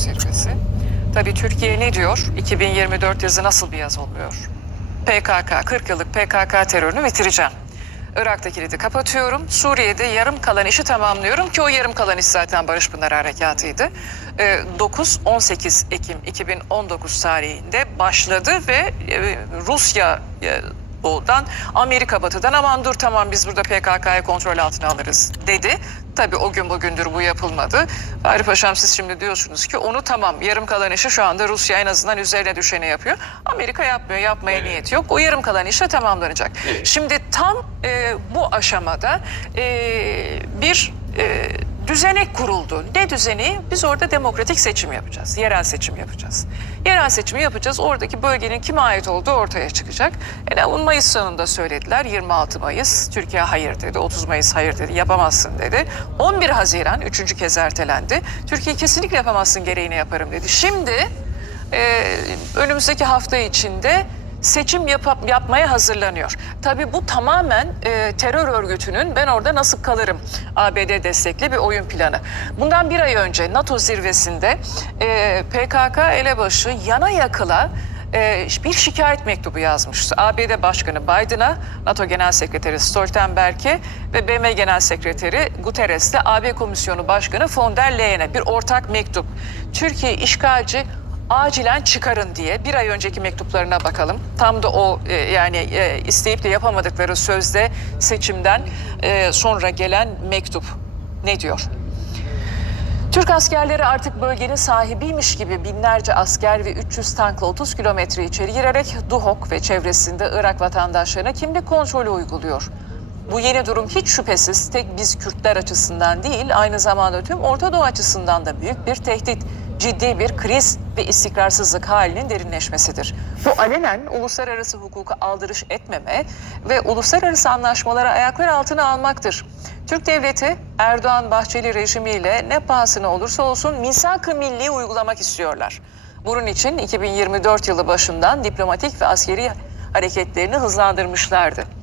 zirvesi. Tabii Türkiye ne diyor? 2024 yazı nasıl bir yaz oluyor? PKK, 40 yıllık PKK terörünü bitireceğim. Irak'takini de kapatıyorum. Suriye'de yarım kalan işi tamamlıyorum ki o yarım kalan iş zaten Barış Pınar Harekatı'ydı. Ee, 9-18 Ekim 2019 tarihinde başladı ve e, Rusya e, doğudan, Amerika batıdan aman dur tamam biz burada PKK'yı kontrol altına alırız dedi. Tabii o gün bugündür bu yapılmadı. Fahri Paşam siz şimdi diyorsunuz ki onu tamam yarım kalan işi şu anda Rusya en azından üzerine düşeni yapıyor. Amerika yapmıyor, yapmaya niyeti yok. O yarım kalan işe tamamlanacak. Şimdi tam e, bu aşamada e, bir e, düzenek kuruldu. Ne düzeni? Biz orada demokratik seçim yapacağız. Yerel seçim yapacağız. Yerel seçimi yapacağız. Oradaki bölgenin kime ait olduğu ortaya çıkacak. Yani bunu Mayıs sonunda söylediler. 26 Mayıs Türkiye hayır dedi. 30 Mayıs hayır dedi. Yapamazsın dedi. 11 Haziran üçüncü kez ertelendi. Türkiye kesinlikle yapamazsın gereğini yaparım dedi. Şimdi e, önümüzdeki hafta içinde seçim yapa- yapmaya hazırlanıyor. Tabii bu tamamen e, terör örgütünün ben orada nasıl kalırım ABD destekli bir oyun planı. Bundan bir ay önce NATO zirvesinde e, PKK elebaşı yana yakıla e, bir şikayet mektubu yazmıştı. ABD Başkanı Biden'a, NATO Genel Sekreteri Stoltenberg'e ve BM Genel Sekreteri Guterres'le AB Komisyonu Başkanı von der Leyen'e bir ortak mektup. Türkiye işgalci acilen çıkarın diye bir ay önceki mektuplarına bakalım. Tam da o e, yani e, isteyip de yapamadıkları sözde seçimden e, sonra gelen mektup ne diyor? Türk askerleri artık bölgenin sahibiymiş gibi binlerce asker ve 300 tankla 30 kilometre içeri girerek Duhok ve çevresinde Irak vatandaşlarına kimlik kontrolü uyguluyor. Bu yeni durum hiç şüphesiz tek biz Kürtler açısından değil, aynı zamanda tüm Orta Doğu açısından da büyük bir tehdit, ciddi bir kriz ve istikrarsızlık halinin derinleşmesidir. Bu alenen uluslararası hukuka aldırış etmeme ve uluslararası anlaşmaları ayaklar altına almaktır. Türk devleti Erdoğan Bahçeli rejimiyle ne pahasına olursa olsun misak-ı milli uygulamak istiyorlar. Bunun için 2024 yılı başından diplomatik ve askeri hareketlerini hızlandırmışlardı.